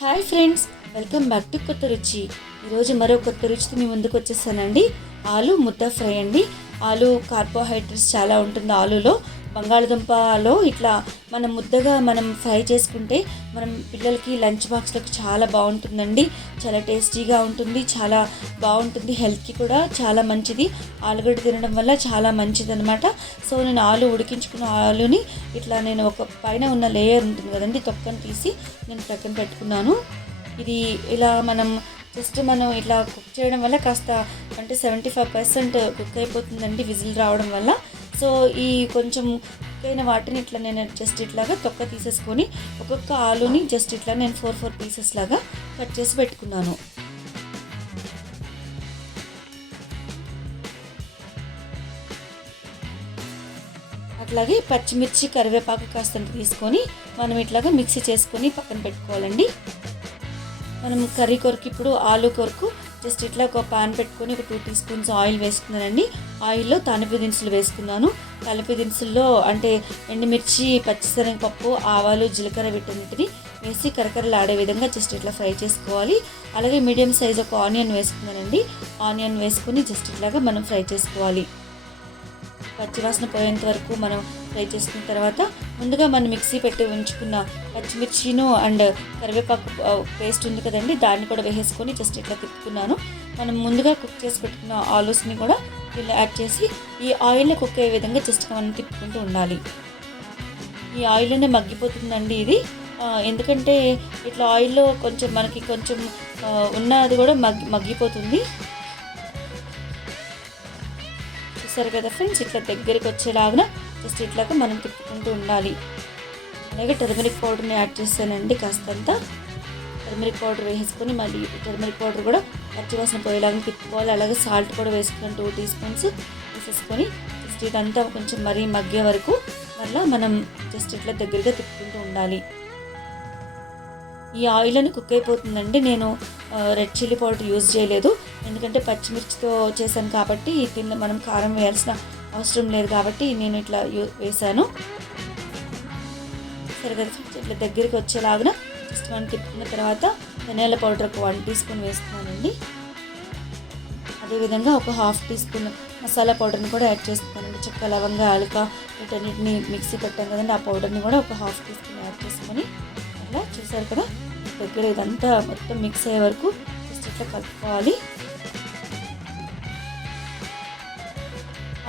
Hi friends welcome back to కొత్త రుచి. ఈరోజు మరో కొత్త రుచితో మీ ముందుకు వచ్చేసానండి. ఆలు ముద్ద ఫ్రై అండి. ఆలు కార్బోహైడ్రేట్స్ చాలా ఉంటుంది ఆలులో. బంగాళదుంపలో ఇట్లా మనం ముద్దగా మనం ఫ్రై చేసుకుంటే మనం పిల్లలకి లంచ్ బాక్స్లోకి చాలా బాగుంటుందండి. చాలా టేస్టీగా ఉంటుంది చాలా బాగుంటుంది. హెల్త్కి కూడా చాలా మంచిది. ఆలుగడ్డ తినడం వల్ల చాలా మంచిది అనమాట సో నేను ఆలు ఉడికించుకున్న ఆలుని ఇట్లా నేను ఒక పైన ఉన్న లేయర్ ఉంటుంది కదండి తొక్కను తీసి నేను ప్రక్కన పెట్టుకున్నాను. ఇది ఇలా మనం జస్ట్ మనం ఇట్లా కుక్ చేయడం వల్ల కాస్త అంటే సెవెంటీ ఫైవ్ పర్సెంట్ కుక్ అయిపోతుందండి విజిల్ రావడం వల్ల. సో ఈ కొంచెం కుక్ అయిన వాటిని ఇట్లా నేను జస్ట్ ఇట్లాగా తొక్క తీసేసుకొని ఒక్కొక్క ఆలుని జస్ట్ ఇట్లా నేను ఫోర్ ఫోర్ పీసెస్ లాగా కట్ చేసి పెట్టుకున్నాను. అట్లాగే పచ్చిమిర్చి కరివేపాకు కాస్తంత తీసుకొని మనం ఇట్లాగా మిక్సీ చేసుకొని పక్కన పెట్టుకోవాలండి. మనం కర్రీ కొరకు ఇప్పుడు ఆలు కొరకు జస్ట్ ఇట్లా ఒక పాన్ పెట్టుకొని ఒక టూ టీ స్పూన్స్ ఆయిల్ వేసుకున్నానండి ఆయిల్లో తాలింపు దినుసులు వేసుకున్నాను. తాలింపు దినుసుల్లో అంటే ఎండుమిర్చి పచ్చిశనగపప్పు ఆవాలు జీలకర్ర వీటన్నిటిని వేసి కరకరలాడే విధంగా జస్ట్ ఇట్లా ఫ్రై చేసుకోవాలి. అలాగే మీడియం సైజ్ ఒక ఆనియన్ వేసుకున్నానండి. ఆనియన్ వేసుకుని జస్ట్ ఇట్లాగా మనం ఫ్రై చేసుకోవాలి. పచ్చివాసన పోయేంత వరకు మనం ఫ్రై చేసుకున్న తర్వాత ముందుగా మనం మిక్సీ పెట్టి ఉంచుకున్న పచ్చిమిర్చిను అండ్ కరివేపాకు పేస్ట్ ఉంది కదండి దాన్ని కూడా వేసేసుకొని జస్ట్ ఇట్లా తిప్పుకున్నాను. మనం ముందుగా కుక్ చేసి పెట్టుకున్న ఆలూస్ని కూడా ఇలా యాడ్ చేసి ఈ ఆయిల్లో కుక్ అయ్యే విధంగా జస్ట్ మనం తిప్పుకుంటూ ఉండాలి. ఈ ఆయిల్లోనే మగ్గిపోతుందండి ఇది. ఎందుకంటే ఇట్లా ఆయిల్లో కొంచెం మనకి కొంచెం ఉన్నది కూడా మగ్గి మగ్గిపోతుంది. చూసారు కదా ఫ్రెండ్స్ ఇట్లా దగ్గరికి వచ్చేలాగా జస్ట్ ఇట్లాగా మనం తిప్పుకుంటూ ఉండాలి. అలాగే టర్మరిక్ పౌడర్ని యాడ్ చేస్తానండి కాస్తంత. టర్మరిక్ పౌడర్ వేసుకొని మళ్ళీ టర్మరిక్ పౌడర్ కూడా పచ్చివాసన పోయేలాగా తిప్పుకోవాలి. అలాగే సాల్ట్ కూడా వేసుకుని టూ టీ స్పూన్స్ వేసేసుకొని జస్ట్ ఇదంతా కొంచెం మరీ మగ్గే వరకు మళ్ళీ మనం జస్ట్ ఇట్లా దగ్గరగా తిప్పుకుంటూ ఉండాలి. ఈ ఆయిల్ అని కుక్ అయిపోతుందండి. నేను రెడ్ చిల్లీ పౌడర్ యూజ్ చేయలేదు. ఎందుకంటే పచ్చిమిర్చితో చేశాను కాబట్టి దీనిలో మనం కారం వేయాల్సిన అవసరం లేదు కాబట్టి నేను ఇట్లా వేసాను సరిగ్గా ఇట్లా దగ్గరికి వచ్చేలాగా జస్ట్ మనం తిప్పుకున్న తర్వాత ధనియాల పౌడర్ ఒక వన్ టీ స్పూన్ వేస్తున్నానండి. అదేవిధంగా ఒక హాఫ్ టీ స్పూన్ మసాలా పౌడర్ని కూడా యాడ్ చేస్తున్నానండి. చెక్క లవంగా అలక వీటన్నిటిని మిక్సీ పెట్టాం కదండి ఆ పౌడర్ని కూడా ఒక హాఫ్ టీ స్పూన్ యాడ్ చేసుకొని అలా చూసారు కదా. దగ్గర ఇదంతా మొత్తం మిక్స్ అయ్యే వరకు జస్ట్ ఇట్లా కలుపుకోవాలి.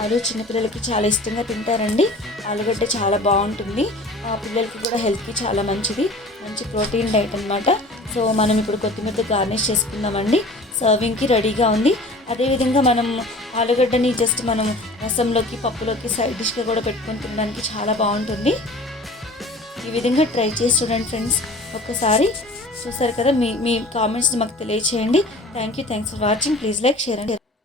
ఆలు చిన్నపిల్లలకి చాలా ఇష్టంగా తింటారండి. ఆలుగడ్డ చాలా బాగుంటుంది. ఆ పిల్లలకి కూడా హెల్త్కి చాలా మంచిది. మంచి ప్రోటీన్ డైట్ అనమాట సో మనం ఇప్పుడు కొత్తిమీరతో గార్నిష్ చేసుకుందామండి. సర్వింగ్కి రెడీగా ఉంది. అదేవిధంగా మనం ఆలుగడ్డని జస్ట్ మనం రసంలోకి పప్పులోకి సైడ్ డిష్గా కూడా పెట్టుకొని తినడానికి చాలా బాగుంటుంది. ఈ విధంగా ట్రై చేసి చూడండి ఫ్రెండ్స్ ఒక్కసారి చూసారు కదా మీ మీ కామెంట్స్ని మాకు తెలియచేయండి. Thank you thanks for watching please like share and